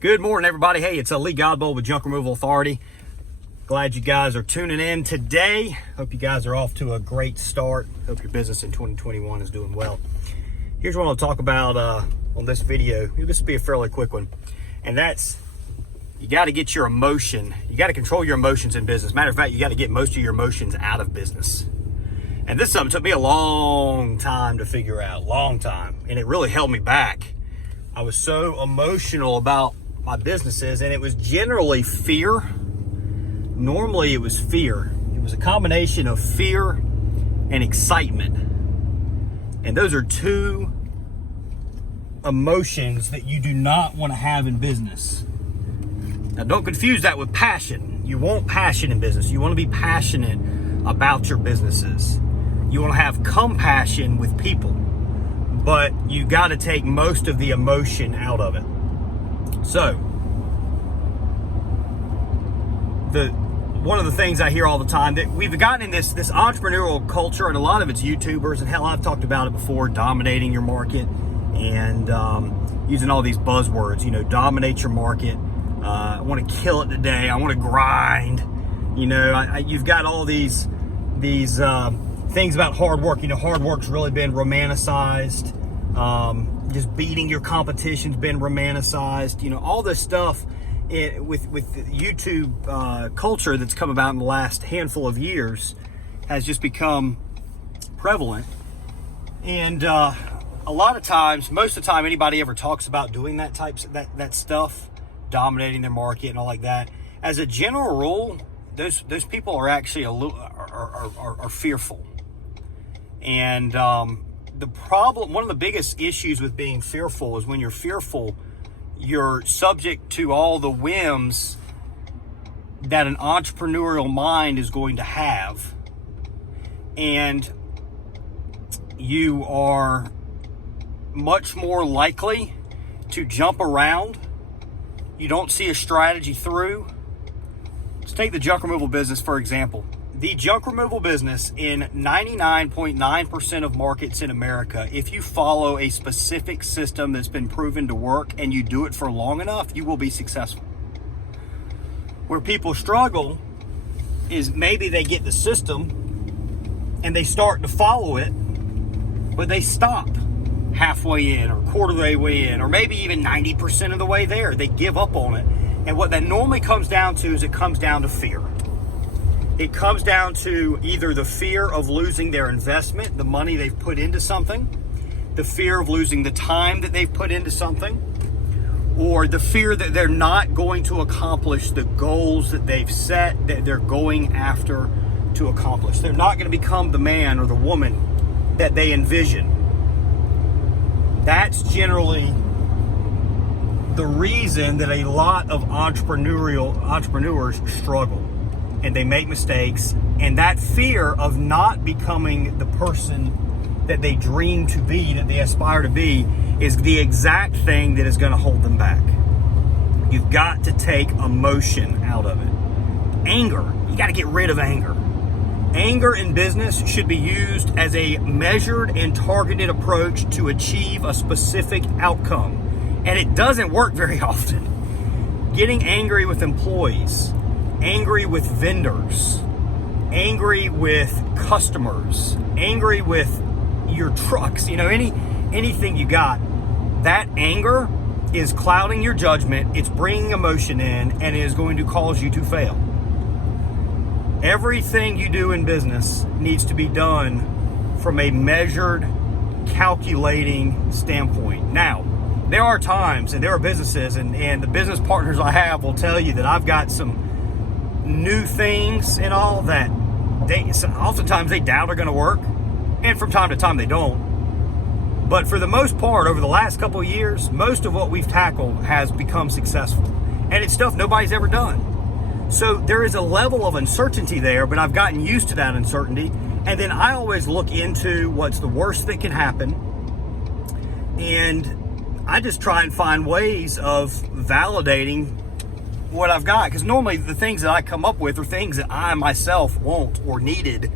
Good morning, everybody. Hey, it's Lee Godbold with Junk Removal Authority. Glad you guys are tuning in today. Hope you guys are off to a great start. Hope your business in 2021 is doing well. Here's what I'll talk about on this video. This will be a fairly quick one. And that's, you got to get your emotion. You got to control your emotions in business. Matter of fact, you got to get most of your emotions out of business. And this is something that took me a long time to figure out, long time. And it really held me back. I was so emotional about my businesses, and it was generally fear. Normally it was fear. It was a combination of fear and excitement. And those are two emotions that you do not want to have in business. Now don't confuse that with passion. You want passion in business. You want to be passionate about your businesses. You want to have compassion with people, but you got to take most of the emotion out of it. So, one of the things I hear all the time, that we've gotten in this entrepreneurial culture, and a lot of it's YouTubers, and hell, I've talked about it before, dominating your market and using all these buzzwords, dominate your market. I want to kill it today. I want to grind. You've got all these things about hard work. Hard work's really been romanticized. Just beating your competition's been romanticized. All this stuff with the YouTube culture that's come about in the last handful of years has just become prevalent. And a lot of times, most of the time, anybody ever talks about doing that stuff, dominating their market and all like that, as a general rule, those people are actually are fearful. And the problem, one of the biggest issues with being fearful is when you're fearful, you're subject to all the whims that an entrepreneurial mind is going to have. And you are much more likely to jump around. You don't see a strategy through. Let's take the junk removal business, for example. The junk removal business, in 99.9% of markets in America, if you follow a specific system that's been proven to work and you do it for long enough, you will be successful. Where people struggle is maybe they get the system and they start to follow it, but they stop halfway in or quarter of the way in, or maybe even 90% of the way there. They give up on it. And what that normally comes down to is it comes down to fear. It comes down to either the fear of losing their investment, the money they've put into something, the fear of losing the time that they've put into something, or the fear that they're not going to accomplish the goals that they've set, that they're going after to accomplish. They're not going to become the man or the woman that they envision. That's generally the reason that a lot of entrepreneurs struggle. And they make mistakes, and that fear of not becoming the person that they dream to be, that they aspire to be, is the exact thing that is going to hold them back. You've got to take emotion out of it. Anger, you got to get rid of anger. Anger in business should be used as a measured and targeted approach to achieve a specific outcome, and it doesn't work very often. Getting angry with employees, angry with vendors, angry with customers, angry with your trucks, anything you got, that anger is clouding your judgment, it's bringing emotion in, and it is going to cause you to fail. Everything you do in business needs to be done from a measured, calculating standpoint. Now, there are times, and there are businesses, and the business partners I have will tell you that I've got some new things and all that oftentimes they doubt are going to work, and from time to time they don't. But for the most part, over the last couple of years, most of what we've tackled has become successful, and it's stuff nobody's ever done. So there is a level of uncertainty there, but I've gotten used to that uncertainty, and then I always look into what's the worst that can happen, and I just try and find ways of validating what I've got, because normally the things that I come up with are things that I myself want or needed,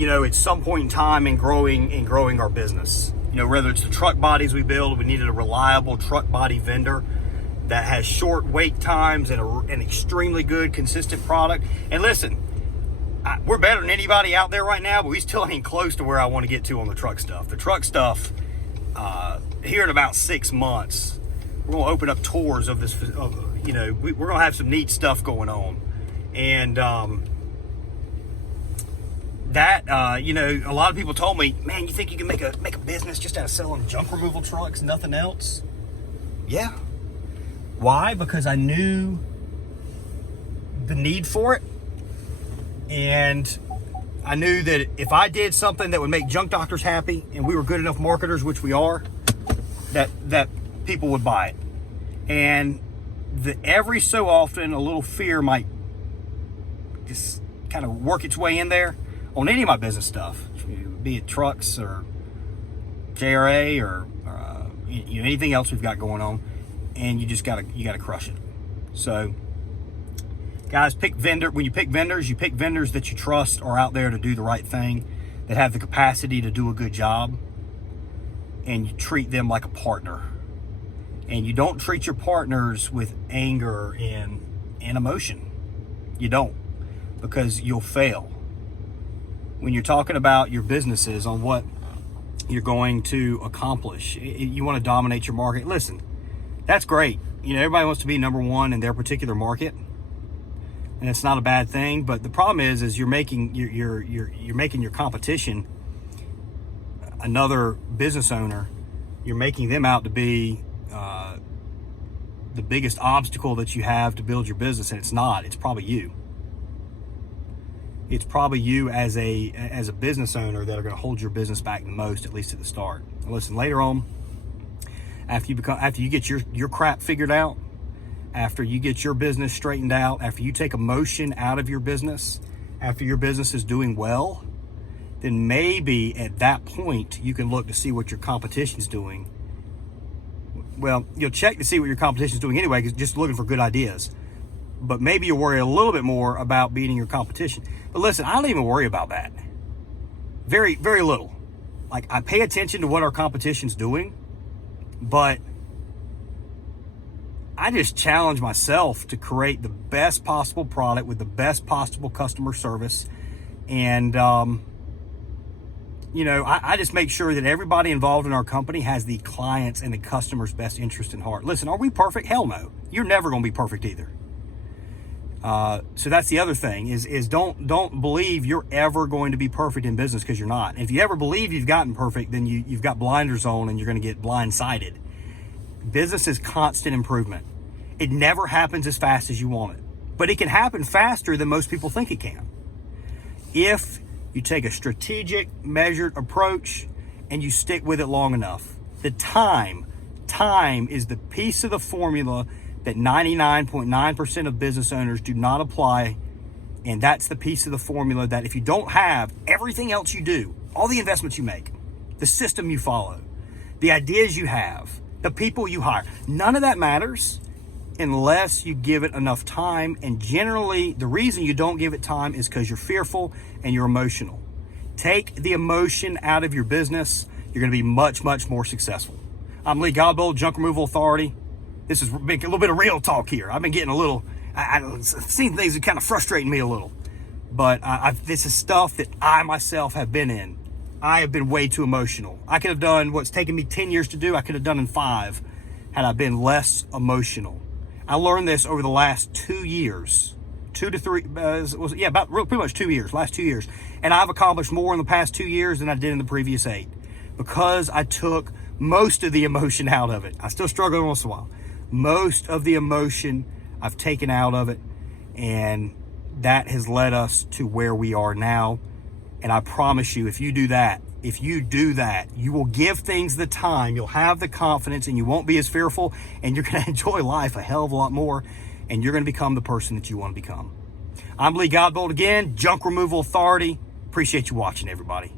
at some point in time in growing our business. Whether it's the truck bodies we build, we needed a reliable truck body vendor. that has short wait times and an extremely good, consistent product. And listen, we're better than anybody out there right now, but we still ain't close to where I want to get to on the truck stuff. The truck stuff, here in about 6 months, we're going to open up tours of this, we're going to have some neat stuff going on. And a lot of people told me, man, you think you can make a business just out of selling junk removal trucks, nothing else? Yeah. Why? Because I knew the need for it. And I knew that if I did something that would make junk doctors happy, and we were good enough marketers, which we are, that people would buy it. And every so often, a little fear might just kind of work its way in there on any of my business stuff, be it trucks or JRA or anything else we've got going on. And you gotta crush it. So, guys, when you pick vendors, you pick vendors that you trust are out there to do the right thing, that have the capacity to do a good job, and you treat them like a partner. And you don't treat your partners with anger and emotion. You don't, because you'll fail. When you're talking about your businesses on what you're going to accomplish, you want to dominate your market. Listen, that's great. Everybody wants to be number one in their particular market, and it's not a bad thing. But the problem is you're making your competition, another business owner, you're making them out to be the biggest obstacle that you have to build your business, and it's not. It's probably you. It's probably you as a business owner that are going to hold your business back the most, at least at the start. And listen, later on, after you get your crap figured out, after you get your business straightened out, after you take emotion out of your business, after your business is doing well, then maybe at that point you can look to see what your competition's doing. Well, you'll check to see what your competition's doing anyway, because just looking for good ideas. But maybe you'll worry a little bit more about beating your competition. But listen, I don't even worry about that. Very, very little. Like, I pay attention to what our competition's doing, but I just challenge myself to create the best possible product with the best possible customer service. And, I just make sure that everybody involved in our company has the clients and the customer's best interest in heart. Listen, are we perfect? Hell no. You're never going to be perfect either. So that's the other thing is don't believe you're ever going to be perfect in business, because you're not. And if you ever believe you've gotten perfect, then you've got blinders on and you're going to get blindsided. Business is constant improvement. It never happens as fast as you want it, but it can happen faster than most people think it can. If you take a strategic, measured approach and you stick with it long enough. The time is the piece of the formula that 99.9% of business owners do not apply. And that's the piece of the formula that if you don't have, everything else you do, all the investments you make, the system you follow, the ideas you have, the people you hire, none of that matters unless you give it enough time. And generally, the reason you don't give it time is because you're fearful and you're emotional. Take the emotion out of your business. You're going to be much, much more successful. I'm Lee Godbold, Junk Removal Authority. This is a little bit of real talk here. I've been getting a little, I've seen things that kind of frustrating me a little. But this is stuff that I myself have been in. I have been way too emotional. I could have done what's taken me 10 years to do. I could have done in 5 had I been less emotional. I learned this over the last 2 years, 2 to 3, about pretty much 2 years, last 2 years. And I've accomplished more in the past 2 years than I did in the previous 8 because I took most of the emotion out of it. I still struggle once in a while. Most of the emotion I've taken out of it, and that has led us to where we are now. And I promise you, if you do that, you will give things the time, you'll have the confidence, and you won't be as fearful, and you're going to enjoy life a hell of a lot more, and you're going to become the person that you want to become. I'm Lee Godbold again, Junk Removal Authority. Appreciate you watching, everybody.